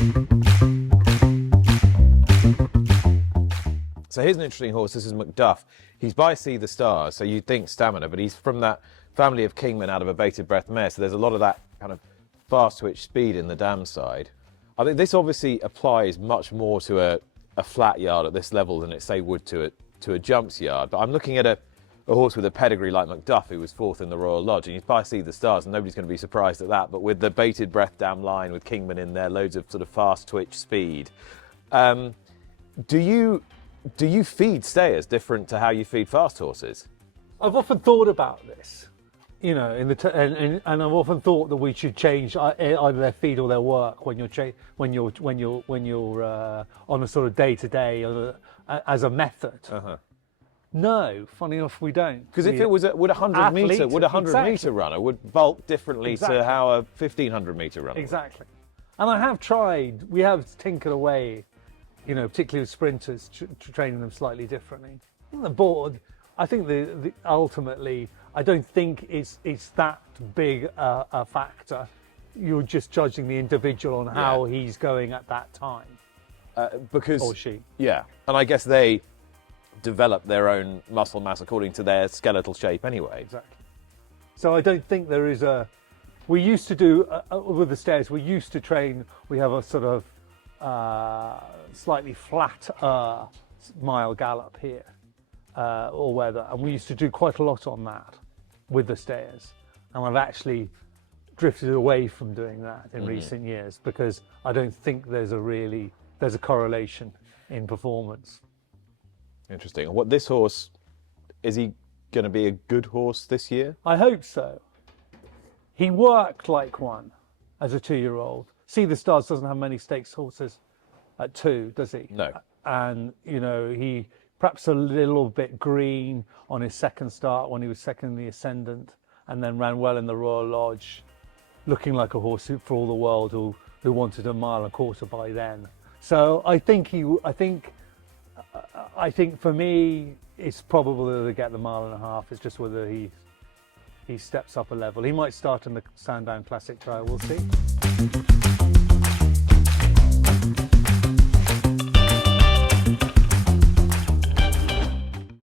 So here's an interesting horse. This is Macduff. He's by Sea the Stars, so you'd think stamina, but he's from that family of Kingmen out of a bated breath mare, so there's a lot of that kind of fast twitch speed in the dam side. I think this obviously applies much more to a flat yard at this level than it, say, would to a jumps yard. But I'm looking at a horse with a pedigree like Macduff, who was fourth in the Royal Lodge, and he's by Sea the Stars, and nobody's going to be surprised at that. But with the bated breath dam line, with Kingmen in there, loads of sort of fast twitch speed. Do you feed stayers different to how you feed fast horses? I've often thought about this, you know, and I've often thought that we should change either their feed or their work when you're on a sort of day to day as a method. Uh-huh. No, funny enough, we don't. Because if it was would a 100 exactly. meter runner would vault differently to how a 1500 meter runner exactly would. And I have tried. We have tinkered away, you know, particularly with sprinters, training them slightly differently. On the board, I think the ultimately, I don't think it's that big a factor. You're just judging the individual on how he's going at that time. Because or she. Yeah, and I guess they develop their own muscle mass according to their skeletal shape anyway. Exactly. So I don't think there is a. We used to do with the stairs. We used to train. We have a sort of slightly flat mile gallop here, or weather, and we used to do quite a lot on that with the stairs. And I've actually drifted away from doing that in recent years because I don't think there's a correlation in performance. Interesting. And what this horse, is he going to be a good horse this year? I hope so. He worked like one as a 2-year-old. Sea the Stars doesn't have many stakes horses at 2, does he? No. And, you know, he perhaps a little bit green on his second start when he was second in the Ascendant, and then ran well in the Royal Lodge, looking like a horse for all the world who wanted a mile and a quarter by then. So I think for me, it's probable that he'll get the mile and a half. It's just whether he steps up a level. He might start in the Sandown Classic trial. We'll see.